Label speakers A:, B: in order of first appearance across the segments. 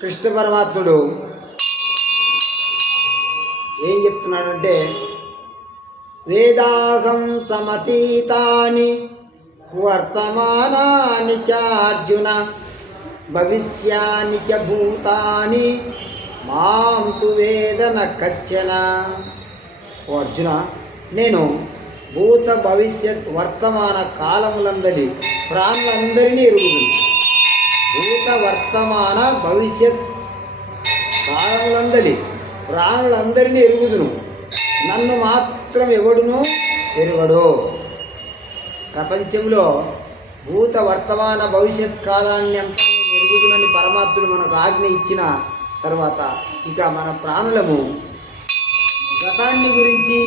A: కృష్ణ పరమాత్ముడు ఏం చెప్తున్నాడంటే వేదాహం సమతీతాని వర్తమానాని చ అర్జున భవిష్యాని చ భూతాని మాం తు వేదన కచ్చన. ఓ అర్జున నేను భూత భవిష్యత్ వర్తమాన కాలములందరి ప్రాణులందరినీ ఎరుగుతుంది భూత వర్తమాన భవిష్యత్ కాలములందలి ప్రాణులందరినీ ఎరుగుదును. నన్ను మాత్రం ఎవడును ఎరుగడు. ప్రపంచంలో భూత వర్తమాన భవిష్యత్ కాలాన్ని అంతా ఎరుగుదునని పరమాత్ముడు మనకు ఆజ్ఞ ఇచ్చిన తర్వాత ఇక మన ప్రాణులము గతాన్ని గురించి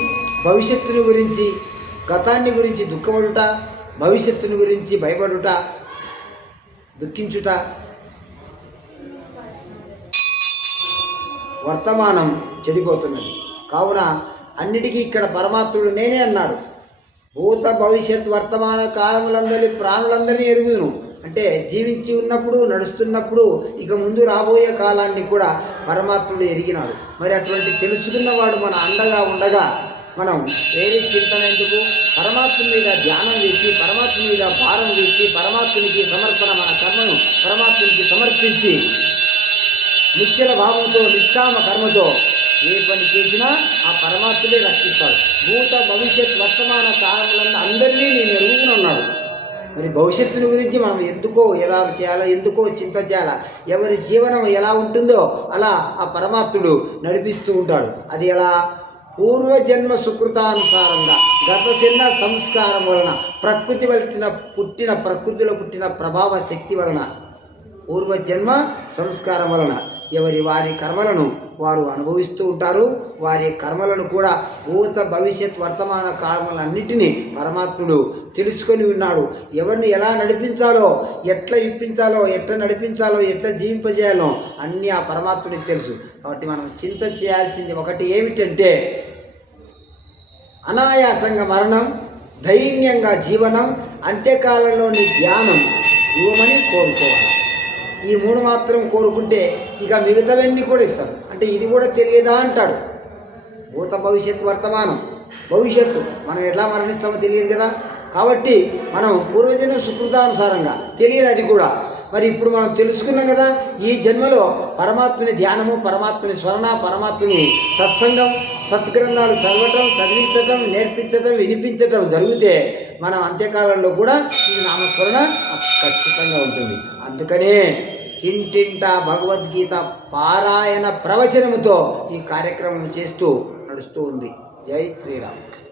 A: భవిష్యత్తుని గురించి గతాన్ని గురించి దుఃఖపడుట భవిష్యత్తుని గురించి భయపడుట దుఃఖించుట. వర్తమానం చెడిపోతున్నది. కావున అన్నిటికీ ఇక్కడ పరమాత్ముడు నేనే అన్నాడు. భూత భవిష్యత్ వర్తమాన కాలములందరి ప్రాణులందరినీ ఎరుగుదును. అంటే జీవించి ఉన్నప్పుడు నడుస్తున్నప్పుడు ఇక ముందు రాబోయే కాలాన్ని కూడా పరమాత్ముడు ఎరిగినాడు. మరి అటువంటి తెలుసుకున్నవాడు మన అండగా ఉండగా మనం వేరే చింతన ఎందుకు? పరమాత్మ మీద ధ్యానం చేసి పరమాత్మ మీద భారం వేసి పరమాత్మునికి సమర్పణ మన కర్మను పరమాత్మునికి సమర్పించి నిశ్చల భావంతో నిష్కామ కర్మతో ఏ పని చేసినా ఆ పరమాత్ముడే రక్షిస్తాడు. భూత భవిష్యత్ వర్తమాన కాలములను అందరినీ నేను ఎరుగుతున్నాడు మరి భవిష్యత్తుని గురించి మనం ఎందుకో ఎలా చేయాలా ఎందుకో చింత చేయాలా ఎవరి జీవనం ఎలా ఉంటుందో అలా ఆ పరమాత్ముడు నడిపిస్తూ ఉంటాడు. అది ఎలా? పూర్వజన్మ సుకృతానుసారంగా గత చిన్న సంస్కారం వలన ప్రకృతి వలన పుట్టిన ప్రకృతిలో పుట్టిన ప్రభావ శక్తి వలన పూర్వజన్మ సంస్కారం వలన. ఎవరి వారి కర్మలను వారు అనుభవిస్తూ ఉంటారు. వారి కర్మలను కూడా భూత భవిష్యత్ వర్తమాన కర్మలన్నిటినీ పరమాత్ముడు తెలుసుకొని ఉన్నాడు. ఎవరిని ఎలా నడిపించాలో ఎట్లా ఇప్పించాలో ఎట్లా నడిపించాలో ఎట్లా జీవింపజేయాలో అన్నీ ఆ పరమాత్మునికి తెలుసు. కాబట్టి మనం చింత చేయాల్సింది ఒకటి ఏమిటంటే అనాయాసంగా మరణం దైన్యంగా జీవనం అంత్యకాలంలోని ధ్యానం ఇవ్వమని కోరుకోవాలి. ఈ మూడు మాత్రం కోరుకుంటే ఇక మిగతావన్నీ కూడా ఇస్తాడు అంటే ఇది కూడా తెలియదా అంటాడు. భూత భవిష్యత్తు వర్తమానం. భవిష్యత్తు మనం ఎట్లా మరణిస్తామో తెలియదు కదా. కాబట్టి మనం పూర్వజన్మ సుకృతానుసారంగా తెలియదు అది కూడా. మరి ఇప్పుడు మనం తెలుసుకున్నాం కదా ఈ జన్మలో పరమాత్మని ధ్యానము పరమాత్మని స్మరణ పరమాత్మని సత్సంగం సత్గ్రంథాలు చదవటం చదివించటం నేర్పించటం వినిపించటం జరిగితే మనం అంత్యకాలంలో కూడా ఈ నామస్మరణ ఖచ్చితంగా ఉంటుంది. అందుకనే ఇంటింట భగవద్గీత పారాయణ ప్రవచనముతో ఈ కార్యక్రమం చేస్తూ నడుస్తూ ఉంది. జై శ్రీరామ్.